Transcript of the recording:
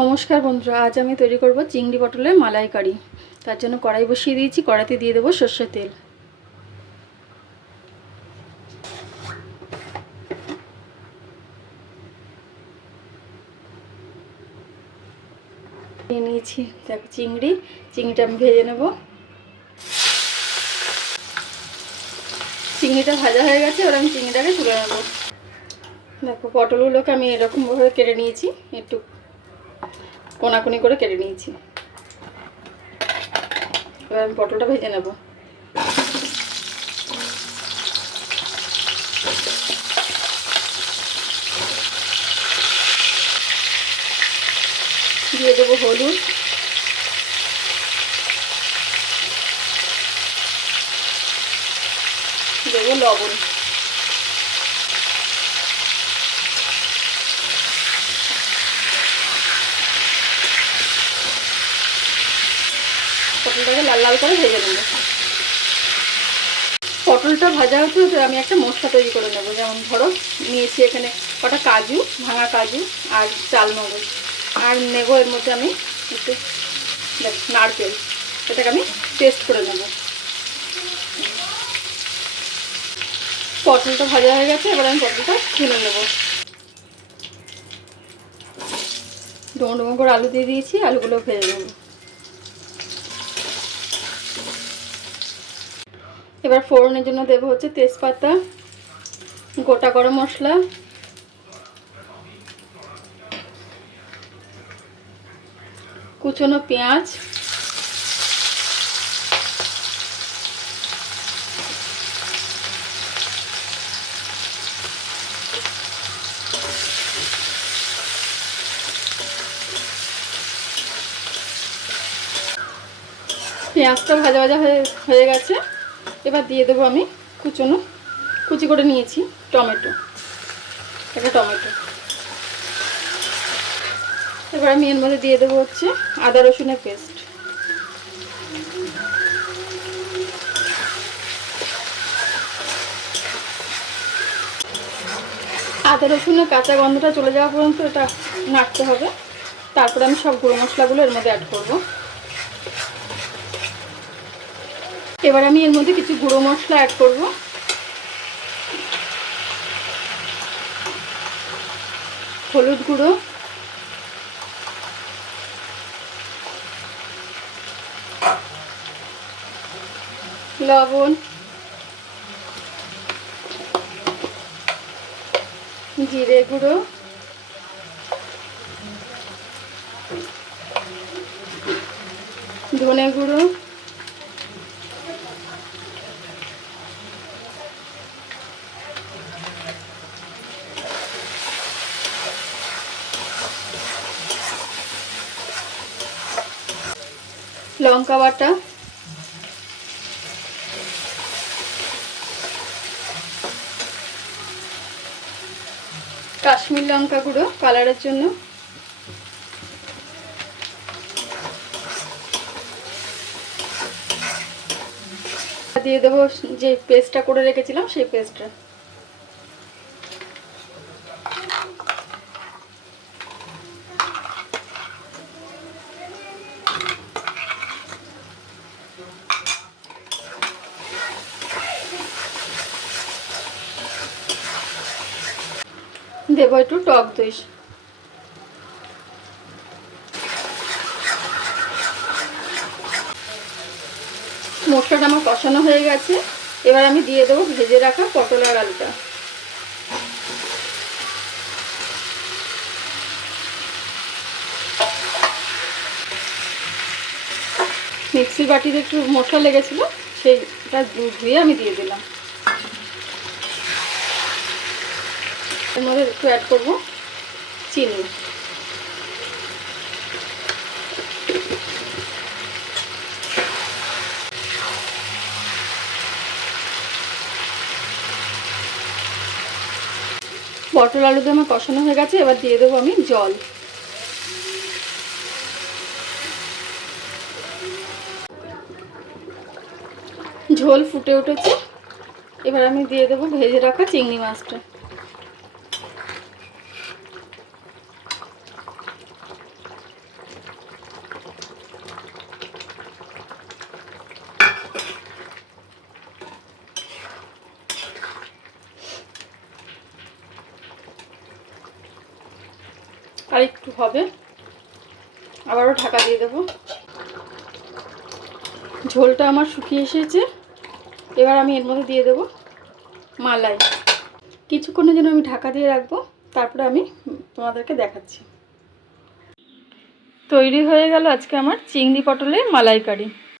নমস্কার বন্ধুরা, আজ আমি তৈরি করব চিংড়ি পটলের মালাইকারি। তার জন্য কড়াই বসিয়ে দিয়েছি। কড়াইতে দিয়ে দেবো সর্ষের তেল। নিয়ে নিয়েছি দেখো চিংড়িটা আমি ভেজে নেব। চিংড়িটা ভাজা হয়ে গেছে, এবার আমি চিংড়িটাকে তুলে নেব। দেখো পটলগুলোকে আমি এরকমভাবে কেটে নিয়েছি, একটু কোনাকুনি করে কেটে নিয়েছি। এবার আমি পটলটা ভেজে নেব। দিয়ে দেবো হলুদ, দেবো লবণ, পটলটাকে লাল লাল করে ভেজে নেব। পটলটা ভাজা হতে হতে আমি একটা মশলা তৈরি করে নেবো। যেমন ধরো নিয়েছি এখানে কটা কাজু, ভাঙা কাজু আর চালমগজ, আর নেবো এর মধ্যে আমি একটু নারকেল। এটাকে আমি পেস্ট করে নেব। পটলটা ভাজা হয়ে গেছে, এবার আমি পটলটা তুলে নেব। ডুমো ডুমো করে আলু দিয়ে দিয়েছি, আলুগুলো ভেজে নেব। এবার ফোড়নের জন্য দেবো হচ্ছে তেজপাতা, গোটা গরম মশলা, কুচনো পেঁয়াজ, পেঁয়াজটা ভাজা ভাজা হয়ে গেছে। এবার দিয়ে দেবো আমি কুচি করে নিয়েছি একটা টমেটো। এবার আমি এর মধ্যে দিয়ে দেবো হচ্ছে আদা রসুনের পেস্ট। আদা রসুনের কাঁচা গন্ধটা চলে যাওয়া পর্যন্ত এটা নাড়তে হবে। তারপরে আমি সব গুঁড়ো মশলাগুলো এর মধ্যে অ্যাড করব। এবার আমি এর মধ্যে কিছু গুঁড়ো মশলা অ্যাড করব। হলুদ গুঁড়ো, লবণ, জিরে গুঁড়ো, ধনে গুঁড়ো, লঙ্কা বাটা, কাশ্মীর লঙ্কা গুঁড়ো কালারের জন্য, দিয়ে দেবো যে পেস্টটা করে রেখেছিলাম সেই পেস্টটা। দেবো একটু টক দই। মশলাটা আমার কষানো হয়ে গেছে। এবার আমি দিয়ে দেবো ভেজে রাখা পটল আর আলুটা। মিক্সির বাটিতে একটু মশলা লেগেছিল, সেইটা ধুয়ে আমি দিয়ে দিলাম। এর মধ্যে একটু অ্যাড করবো চিনি। পটল আলুতে আমার কষানো হয়ে গেছে। এবার দিয়ে দেবো আমি জল। ঝোল ফুটে উঠেছে। এবার আমি দিয়ে দেবো ভেজে রাখা চিংড়ি মাছটা। আর একটু হবে, আবারও ঢাকা দিয়ে দেবো। ঝোলটা আমার শুকিয়ে এসেছে, এবার আমি এর মধ্যে দিয়ে দেবো মালাই। কিছুক্ষণের জন্য আমি ঢাকা দিয়ে রাখবো, তারপরে আমি তোমাদেরকে দেখাচ্ছি। তৈরি হয়ে গেল আজকে আমার চিংড়ি পটলের মালাইকারি।